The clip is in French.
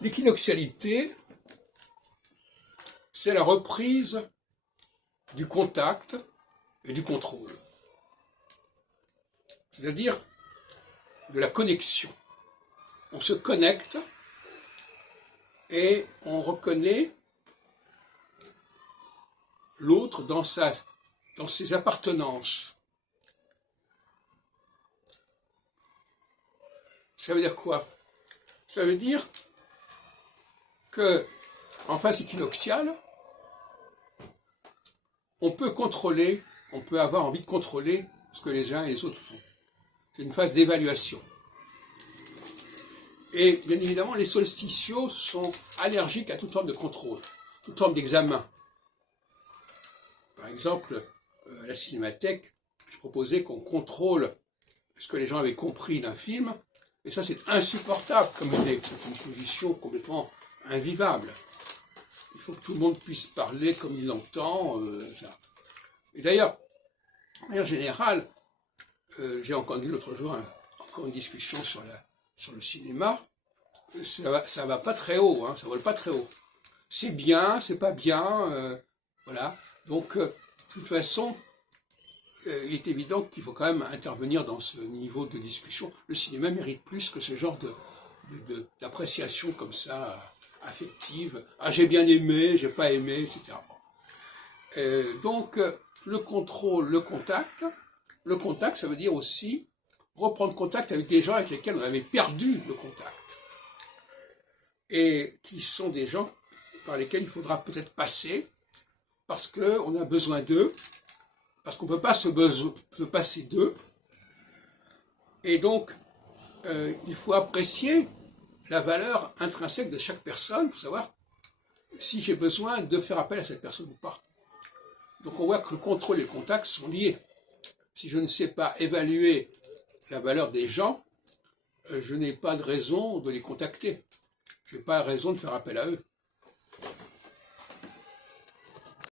L'équinoxialité, c'est la reprise du contact et du contrôle, c'est-à-dire de la connexion. On se connecte et on reconnaît l'autre dans ses appartenances. Ça veut dire quoi? Ça veut dire que, en phase équinoxiale, on peut contrôler, on peut avoir envie de contrôler ce que les uns et les autres font. C'est une phase d'évaluation. Et bien évidemment, les solsticiaux sont allergiques à toute forme de contrôle, toute forme d'examen. Par exemple, à la Cinémathèque, je proposais qu'on contrôle ce que les gens avaient compris d'un film, et ça c'est insupportable comme idée, c'est une position complètement invivable. Il faut que tout le monde puisse parler comme il l'entend. Et d'ailleurs, de manière générale, j'ai entendu l'autre jour encore une discussion sur le cinéma, ça va pas très haut, hein, ça vole pas très haut. C'est bien, c'est pas bien, voilà. Donc, de toute façon, il est évident qu'il faut quand même intervenir dans ce niveau de discussion. Le cinéma mérite plus que ce genre d'appréciation comme ça, affective. Ah, j'ai bien aimé, j'ai pas aimé, etc. Donc, le contrôle, le contact, ça veut dire aussi reprendre contact avec des gens avec lesquels on avait perdu le contact. Et qui sont des gens par lesquels il faudra peut-être passer, parce qu'on a besoin d'eux, parce qu'on ne peut pas se passer d'eux. Et donc, il faut apprécier la valeur intrinsèque de chaque personne, il faut savoir si j'ai besoin de faire appel à cette personne ou pas. Donc on voit que le contrôle et le contact sont liés. Si je ne sais pas évaluer la valeur des gens, je n'ai pas de raison de les contacter. Je n'ai pas raison de faire appel à eux.